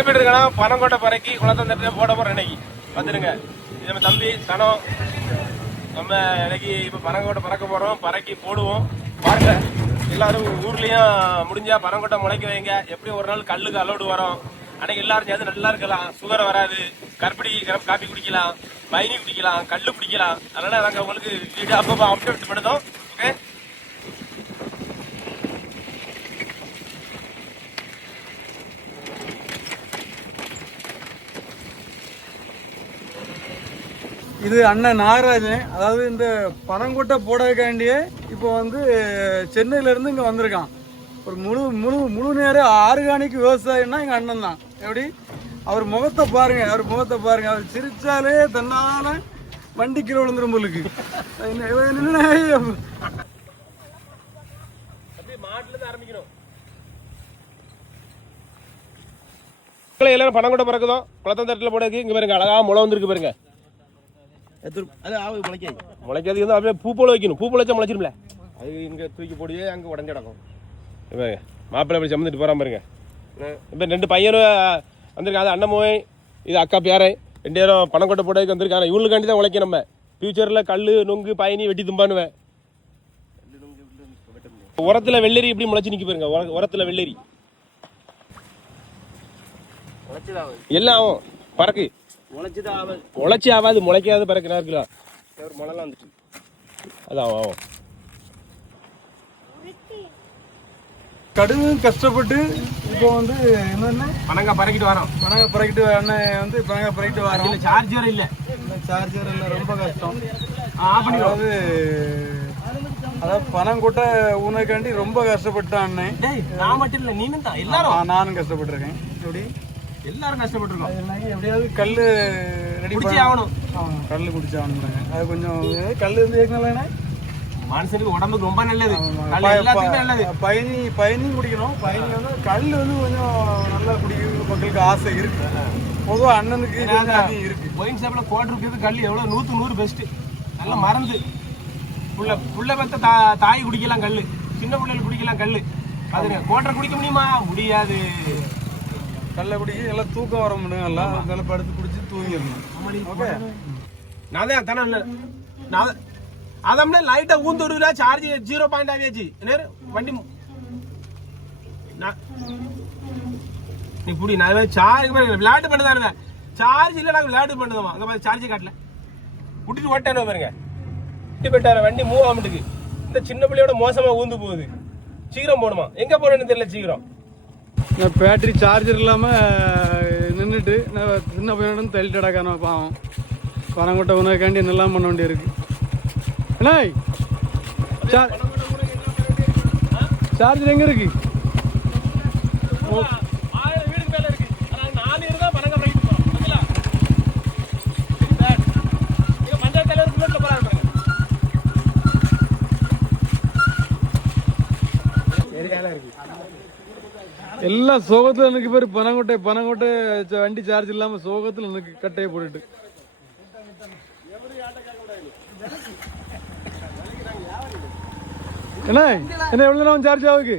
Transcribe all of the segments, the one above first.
எப்படி இருக்கலாம் பனங்கோட்டை பறக்கி குளத்தந்தட்டில் போட போகிற இன்னைக்கு வந்துடுங்க. இது நம்ம தம்பி சனம். நம்ம இன்னைக்கு இப்போ பனங்கோட்டை பறக்க போகிறோம், பறக்கி போடுவோம். பாருங்க எல்லாரும் ஊர்லேயும் முடிஞ்சா பனங்கோட்டை முளைக்க வைங்க. எப்படி ஒரு நாள் கல்லுக்கு அலோடு வரும். அன்னைக்கு எல்லாரும் சேர்ந்து நல்லா இருக்கலாம், சுகர் வராது, கற்படி காப்பி குடிக்கலாம், பைனி குடிக்கலாம், கல் குடிக்கலாம். அதனால நாங்கள் உங்களுக்கு வீடு அப்பப்போ அப்டேட் பண்ணுதோம். ஓகே, இது அண்ணன் நாகராஜன். அதாவது இந்த பனங்கொட்டை போடக்காண்டியே இப்போ வந்து சென்னையிலேருந்து இங்கே வந்திருக்கான். ஒரு முழு நேர ஆர்கானிக் விவசாயம்னா எங்கள் அண்ணன் தான். எப்படி அவர் முகத்தை பாருங்க, அவர் சிரிச்சாலே தன்னால வண்டி கீழே விழுந்துரும் போலுக்கு. எல்லாரும் பனங்கொட்டை பறக்குதோ குளத்தந்தட்டில் போடக்கு. இங்கே பாருங்க அழகா முளை வந்துருக்கு பாருங்க. முளைக்காது வந்து அப்படியே பூ போல வைக்கணும். பூ போல வச்சா முளைச்சிரும்ல. அது இங்கே தூக்கி போடியே அங்கே உடஞ்சி கிடக்கும். மாப்பிள்ளை அப்படி சம்மந்துட்டு போகிறான் பாருங்க. இப்போ 2 பையனும் வந்திருக்காங்க. அது அண்ணன், இது அக்கா பேரை. 2 பேரும் பனங்கொட்டை போடக்கு வந்திருக்காங்க. இவங்களுக்காண்டி தான் உழைக்க. நம்ம ஃபியூச்சரில் கல் நொங்கு பயணி வெட்டி தும்பானுவேன். உரத்தில் வெள்ளரி இப்படி முளைச்சி நிற்க பாருங்க. உரத்தில் வெள்ளரி எல்லாம் பறக்கு. முளைச்சி ஆகாது, முளைக்காது பறக்கு. நேரத்தில் ஒரு முளைலாம் வந்துட்டு அதான் ஆகும். கடும் கஷ்டப்பட்டு இப்போ வந்து என்னென்ன பனங்காய் பறக்கிட்டு வரோம். பனங்காய் பறக்கிட்டு அண்ணன் வந்து பனங்காய் பறக்கிட்டு வரோம். சார்ஜர் இல்லை, ரொம்ப கஷ்டம். அதாவது பனங்கொட்டை ஊனக்காண்டி ரொம்ப கஷ்டப்பட்டான் அண்ணன். நான் மட்டும் இல்லை, நீனும் தான். எல்லாரும் நானும் கஷ்டப்பட்டிருக்கேன். எப்படி எல்லாரும் கஷ்டப்பட்டிருக்கோம். எப்படியாவது கல் ரெடி பண்ணி ஆகணும். கல் குடிச்சு ஆகணும். அது கொஞ்சம் கல் இருந்து ஏற்கனவே மனுஷனுக்கு உடம்புக்கு ரொம்ப நல்லது. பயணியும் குடிக்கணும். பயணி வந்து கல் வந்து கொஞ்சம் நல்லா குடிக்கிறது மக்களுக்கு ஆசை இருக்கு. பொதுவாக அண்ணனுக்கு இருக்கு. ஒயின் ஷாப்ல ₹1 கல் எவ்வளோ 100 பெஸ்ட். நல்லா மறந்து புள்ள பத்த தாய் குடிக்கலாம் கல், சின்ன பிள்ளைகள் குடிக்கலாம் கல். அது ₹1 குடிக்க முடியுமா? முடியாது. கல்லை குடிக்க எல்லாம் தூக்கம் வர முடியும். எல்லாம் நல்லா படுத்து குடிச்சு தூங்கிடணும். ஓகே, நான் தான் தானே இல்லை. நான் அதம்ல லைட்டா ஊந்து விடுல. சார்ஜ் 0 ஆகியாச்சு. வண்டி நீ புடி. நான் சார்ஜ் விளையாட்டு பண்ணுதானுங்க. சார்ஜ் இல்லை, நாங்கள் விளையாட்டு பண்ணுதோமா. அங்கே மாதிரி சார்ஜ் காட்டல விட்டுட்டு ஓட்டானு பாருங்க. விட்டு போயிட்டார வண்டி மூவ் ஆகிட்டுக்கு. இந்த சின்ன பிள்ளையோட மோசமா ஊந்து போகுது. சீக்கிரம் போகணுமா? எங்க போறேன்னு தெரியல. சீக்கிரம் பேட்டரி சார்ஜர் இல்லாமல் நின்றுட்டு நான் சின்ன பையனோட தள்ளிட்டு அடக்கான பாவம். பனங்கொட்டை உணவுக்காண்டி என்னெல்லாம் பண்ண வேண்டியிருக்கு. அண்ணா சார்ஜர் எங்கே இருக்கு? எல்லாம் சோகத்தில் எனக்கு பேர் பனங்கொட்டை வண்டி சார்ஜ் இல்லாமல் சோகத்தில் எனக்கு கட்டையை போட்டுட்டு. என்ன எவ்வளோ நேரம் சார்ஜ் ஆகுது?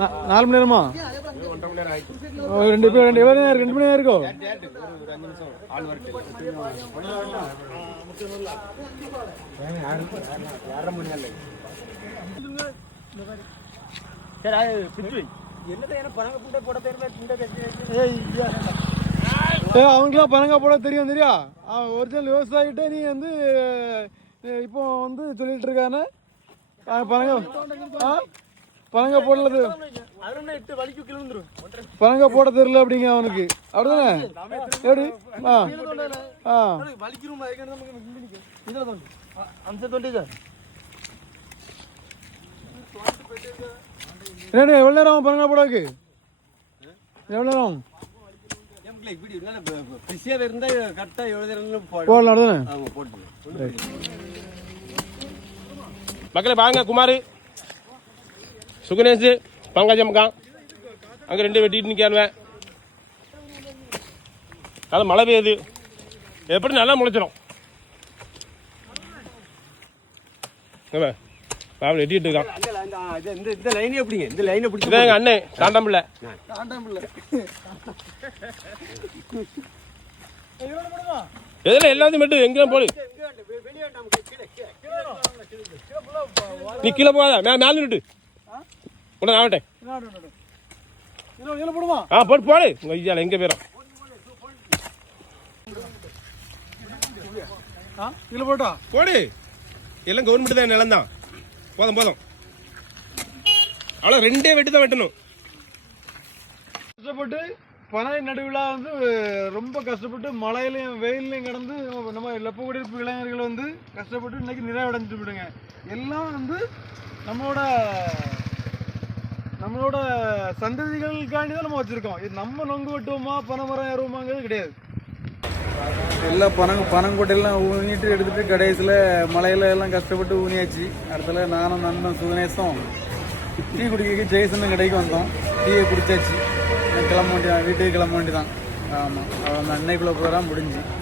4 மணி நேரமா? 2 மணி நேரம் இருக்கோ? அவங்களுக்குலாம் பனங்காய் போட தெரியும். தெரியா ஒரிஜினல் விவசாயிட்ட நீ வந்து இப்போ வந்து சொல்லிட்டு இருக்கானே பனங்காய் போடல, பனங்காய் போட தெரியல அப்படிங்க அவனுக்கு. அப்படிதானே? எப்படி எவ்வளோ நேரம் ஆகும் பனங்காய் போடாக்கு? எவ்வளோ நேரம் ஆகும்? மக்களை பாருங்க. குமார், சுகனேஷ், பங்கஜம்கா அங்கே 2 வெட்டிட்டு நிற்கானுவேன். அது மழை பெய்யுது. எப்படி நல்லா முளைச்சிடும். பாவம் வெட்டிட்டு இருக்கான். இந்த லைன் எப்படிங்க? இந்த லைனை பிடிச்சி இதான் எங்க அண்ணன் தாண்டம்பிள்ள. எதுல எல்லாத்தையும் மட்டும் எங்கேயும் போடு. நீ கீழே போகாத, மேல நிட்டு உடனே ஆகட்டேன். போட்டு போடு. உங்க ஐயால எங்க போயிடும். போட்டா போடு. எல்லாம் கவர்மெண்ட் தான் நிலம் தான். போதும் போதும். அவ்வளோ 2 வெட்டு தான் வெட்டணும். கஷ்டப்பட்டு பனை நடுவிழா வந்து ரொம்ப கஷ்டப்பட்டு மழையிலையும் வெயிலையும் கடந்து நம்ம லெப்பக்குடியிருப்பு இளைஞர்கள் வந்து கஷ்டப்பட்டு இன்னைக்கு நிறைவடைஞ்சிட்டு போயிடுங்க. எல்லாம் வந்து நம்மளோட சந்ததிகளுக்காண்டி தான் நம்ம வச்சிருக்கோம். இது நம்ம நொங்கு வெட்டுவோமா பனை மரம் ஏறுவோமாங்கிறது கிடையாது. எல்லா பனங்கொட்டையெல்லாம் ஊனிட்டு எடுத்துட்டு கடைசியில் மலையில எல்லாம் கஷ்டப்பட்டு ஊனியாச்சு. அடுத்தல நானும் நண்பன் சுகனேசம் டீ குடிக்க ஜெய்சன் கடைக்கு வந்தோம். டீயை குடிச்சாச்சு. கிளம்ப வேண்டியதான், வீட்டுக்கு கிளம்ப வேண்டியதான். ஆமாம், அவன் அன்னைக்குள்ளே ப்ரோக்ராம் முடிஞ்சு.